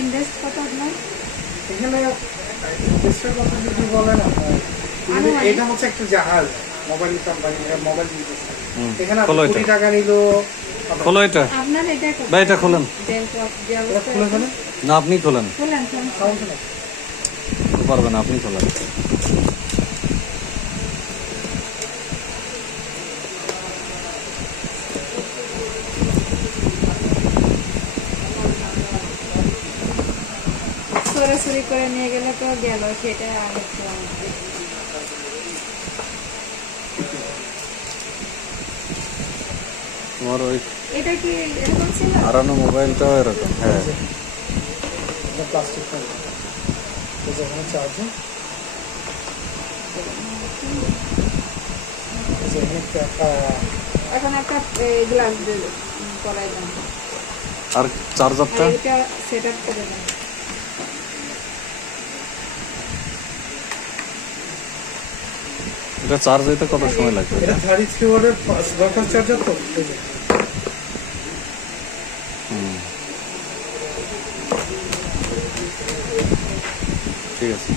Invest কত আপনার? এখানে ইনভেস্টের কথা যদি বলেন আপনার, এটা হচ্ছে একটা জাহাজ, মোবাইল কোম্পানি, মোবাইল বিজনেস। এখানে আপনি কোটি টাকা নিলো। খোলো এটা আপনার এটা কত? ভাই, এটা খোলেন। এটা খুলে ফেলেন, না আপনি খোলেন, খোলেন সমস্যা নেই। পারবেন না, আপনি খোলেন। সরাসরি করে নিয়ে গেলে তো গেল, সেটা আর একটু তোমার ওই এটা কি এরকম ছিল? হারানো মোবাইলটাও এরকম। হ্যাঁ, এটা প্লাস্টিক ফোন, যেখানে চার্জিং, যেখানে এখন একটা গ্লাস করাই দেন, আর চার্জারটা আর এটা সেট আপ করে দেন। এটা চার্জ হইতে কত সময় লাগবে? এটা 33 ওয়াটের ওয়াটার চার্জার তো। ঠিক আছে।